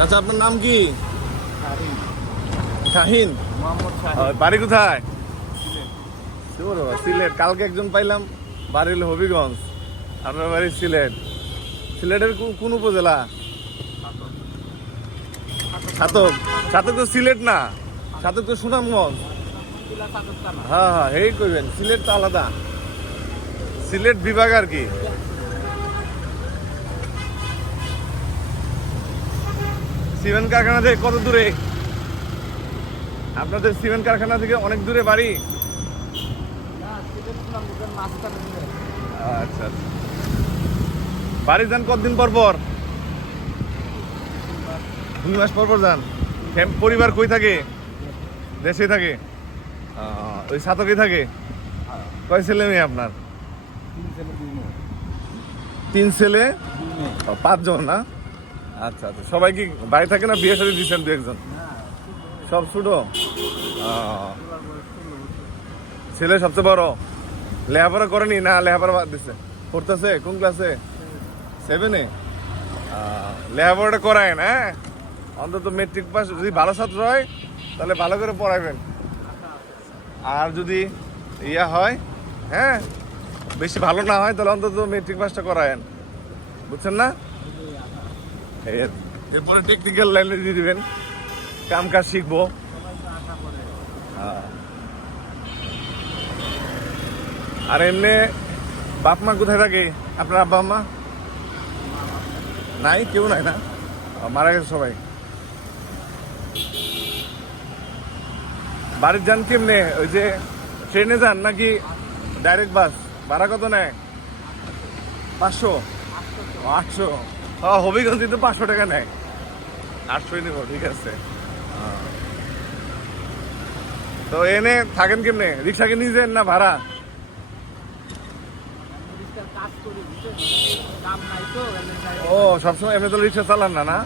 চাচা আপনার নাম কি? শাহিন। বাড়ি কোথায়? সিলেট। কালকে একজন পাইলাম বাড়ি হলো হবিগঞ্জ। আপনার বাড়ি সিলেট। সিলেটের কোন উপজেলা? ছাতক ছাতক তো সিলেট না। ছাতক তো সুনামগঞ্জ। হ্যাঁ হ্যাঁ এই করবেন সিলেট তো আলাদা। সিলেট বিভাগ আর কি। সিমেন্ট কারখানা থেকে কত দূরে? আপনাদের সিমেন্ট কারখানা থেকে অনেক দূরে বাড়ি? আচ্ছা আচ্ছা। বাড়ি যান কতদিন পর পর? দুই মাস পর পর যান। পরিবার কই থাকে? দেশে থাকে? ওই সাতকেই থাকে? কয় ছেলে মেয়ে আপনার? তিন ছেলে পাঁচজন না? আচ্ছা আচ্ছা। সবাই কি বাড়ি থাকে না? বিয়ে সাথে দিচ্ছেন দু একজন? সব ছোট? ছেলে সবচেয়ে বড়? লেখাপড়া করেনি না লেখাপড়া বাদ দিচ্ছে পড়তেছে? কোন ক্লাসে? সেভেনে লেখাপড়াটা করায় না হ্যাঁ? অন্তত মেট্রিক পাস যদি ভালো ছাত্র হয়, তাহলে ভালো করে পড়াবেন। আর যদি ইয়া হয় হ্যাঁ? বেশি ভালো না হয়, তাহলে অন্তত মেট্রিক পাসটা করায়েন। বুঝছেন না। এরপরে টেকনিক্যাল লাইনে দিয়ে দিবেন। কাম কাজ শিখব। হ্যাঁ। আর এমনি বাপ মা কোথায় থাকে? আপনার আব্বা, আম্মা? নাই, কেউ নাই না? মারা গেছে সবাই। বাড়ির যান কেমনে? ওই যে ট্রেনে যান নাকি ডাইরেক্ট বাস ভাড়া কত নেয়? পাঁচশো? আটশো। হবিগঞ্জ তো পাঁচশো টাকা নেয়। আটশোই নেব, ঠিক আছে। তো এনে থাকেন কেমনে? রিক্সাকে যান না ভাড়া। ও, সবসময় এমনি তো রিক্সা চালান না না?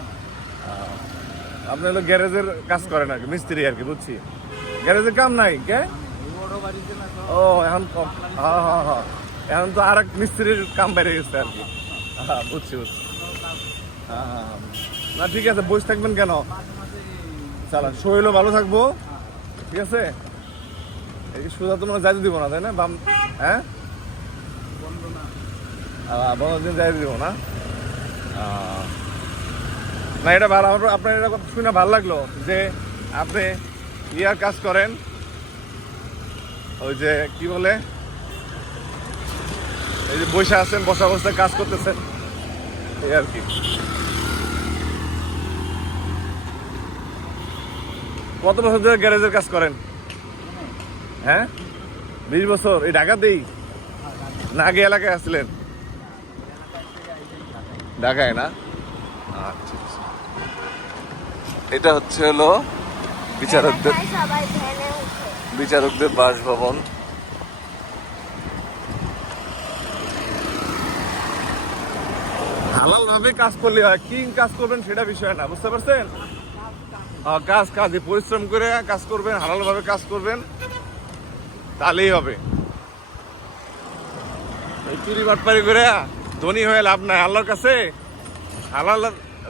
আপনি হলো গ্যারেজের কাজ করেন আর কি, মিস্ত্রি আর কি, বুঝছি। গ্যারেজের কাম নাই, কে? ও, এখন হ্যাঁ হ্যাঁ হ্যাঁ। এখন তো আর এক মিস্ত্রির কাম বেড়ে গেছে আর কি। বুঝছি বুঝছি। না, ঠিক আছে, বসে থাকবেন কেন? চালান শরীরও ভালো থাকব। ঠিক আছে? এই সোজা তো হয় যাইতে দিব না, তাই না? বাম হ্যাঁ? দিন যাইতে দিব না? না, এটা ভালো, আমার আপনার এটা কথা শুনে ভালো লাগল যে আপনি ইয়ার কাজ করেন। ওই যে, কি বলে? এই যে বসে আছেন, বসা অবস্থায় কাজ করতেছেন। এই আর কি। কত বছর ধরে গ্যারেজের কাজ করেন? হ্যাঁ? বিশ বছর এই ঢাকাতেই? না আগে এলাকায় আসছিলেন? ঢাকায় না? আচ্ছা আচ্ছা। এটা হচ্ছে হলো বিচারকদের বিচারকদের বাসভবন। হালাল ভাবে কাজ করলে হয় কি কাজ করবেন সেটা বিষয় না বুঝতে পারছেন? আহ, কাজ কাজে পরিশ্রম করে কাজ করবেন হালাল ভাবে কাজ করবেন তাহলেই হবে। চুরি বাটপারি করে ধনী হয়ে লাভ নাই আল্লাহর কাছে হালাল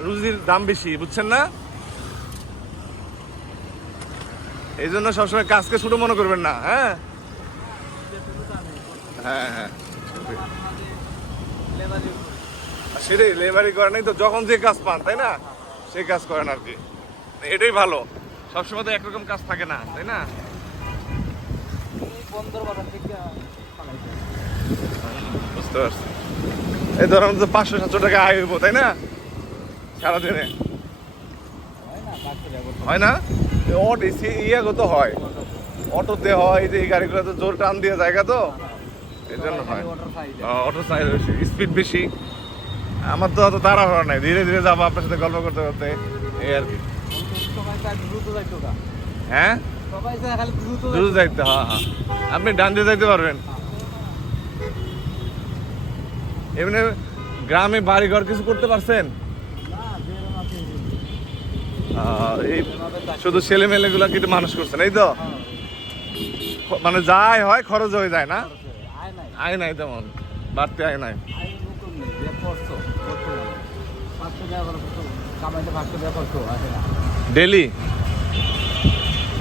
রুজির দাম বেশি বুঝছেন না? এই জন্য সবসময় কাজকে ছোট মনে করবেন না হ্যাঁ? হ্যাঁ হ্যাঁ। সেটাই লেবারি করে নাই তো যখন যে কাজ পান তাই না? সেই কাজ করেন আর কি। এটাই ভালো। সবসময় তো একরকম কাজ থাকে না তাই না? বুঝতে পারছি। এই ধরুন তো পাঁচশো সাতশো টাকা আয় হইব তাই না? সারাদিনে। হয় না? অটো ইয়ে তো হয়। অটোতে হয় এই যে এই গাড়িগুলো তো জোর টান দিয়ে জায়গা তো। এই জন্য হয়। Auto size. স্পিড বেশি। আমার তো অত তাড়াহুড়া নাই। ধীরে ধীরে যাব আপনার সাথে গল্প করতে করতে। এই আর কি। হ্যাঁ? দ্রুত যাইতে হ্যাঁ হ্যাঁ। আপনি ডান দিয়ে যাইতে পারবেন। এমনি গ্রামে বাড়ি ঘর কিছু করতে পারছেন? এই শুধু ছেলে মেলে গুলা কিন্তু মানুষ করছেন এই তো? মানে যাই হয় খরচ হয়ে যায় না? আয় নাই। তেমন বাড়তে আয় নাই। ডেলি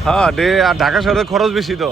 হ্যাঁ ডে আর ঢাকা শহরে খরচ বেশি তো।